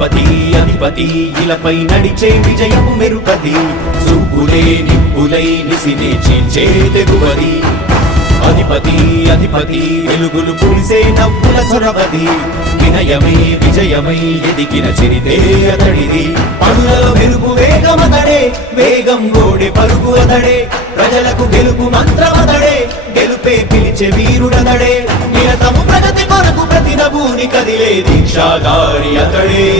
అధిపతి అధిపతి ఇలపై నడిచే విజయము మెరుపతి చూపులే నిప్పులై నిసినే చీల్చే తెగువది. అధిపతి అధిపతి వెలుగులు పులిసే నవ్వుల చొరవది. వినయమై విజయమై ఎదిగిన చిరితే అతడిది. పనులలో మెరుగు వేగమతడే వేగం గోడె పరుగు అతడే. ప్రజలకు గెలుపు మంత్రమతడే గెలుపే పిలిచే వీరుడతడే. నిరతము ప్రగతి కొరకు ప్రతి నభూని కదిలే దీక్షాగారి అతడే.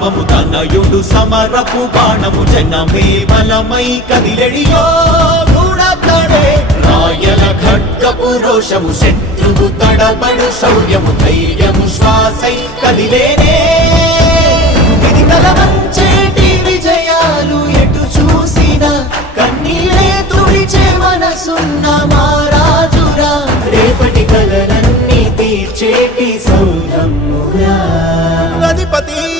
శంఖారావము తనయుడు సమరపు బాణము జనమే బలమై కదిలెడియో గుణతడే. రాయల ఖడ్గపు రోషము శత్రువు తడబడు శౌర్యము ధైర్యము శ్వాసై కదిలేనే. ఇది కలవంచేటి విజయాలు ఎటు చూసిన కన్నీరే తుడిచే మనసున్న మారాజురా రేపటి కలలన్నీ తీర్చేటి సౌరమ్మురా అధిపతి అధిపతి!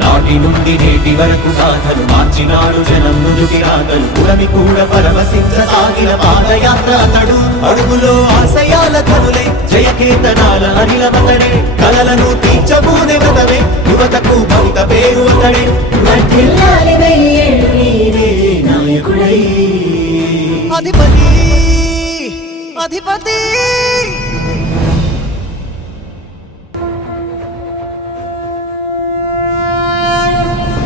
నాటి నుండి నేటి వరకు గాథలు మార్చినాడు జనం నుదుటి రాగలు పురమి కూడా పరవశించ సాగిన పాదయాత్ర అతడు. అడుగులో ఆశయాల కనులే జయకేతనాల అనిలమతడే కలలను తీర్చబూనే వ్రతమే యువతకు భవిత పేరు అతడే. అధిపతి అధిపతి!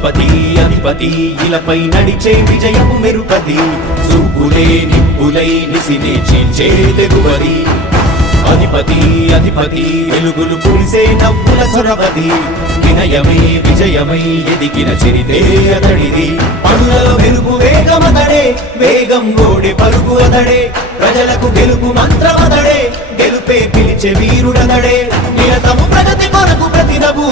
అధిపతి అధిపతి ఇలపై నడిచే విజయము మెరుపది చూపులే నిప్పులై నిసినే చీల్చే తెగువది. అధిపతి అధిపతి వెలుగులు పులిసే నవ్వుల చొరవది. వినయమై విజయమై ఎదిగిన చిరితే అతడిది. పనులలో మెరుగు వేగమతడే వేగం గోడి పరుగు అతడే.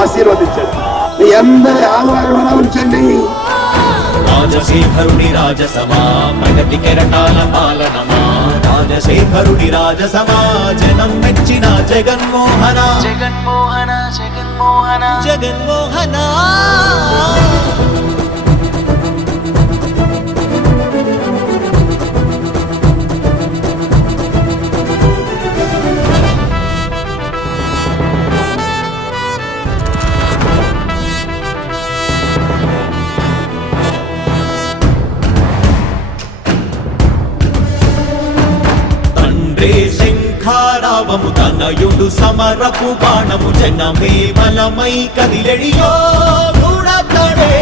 ఆశీర్వదించండి. మీ అందరి ఆదరణ ఉంచండి. రాజశేఖరుని రాజసమా ప్రగతి కెరటాల పాలనమా? రాజశేఖరుని రాజసమా జనం మెచ్చిన జగన్మోహన. జగన్మోహన జగన్మోహన. జగన్మోహన. తండ్రే శంఖారావము తనయుడు సమరపు బాణము జనమే బలమై కదిలెడియో గూడతడే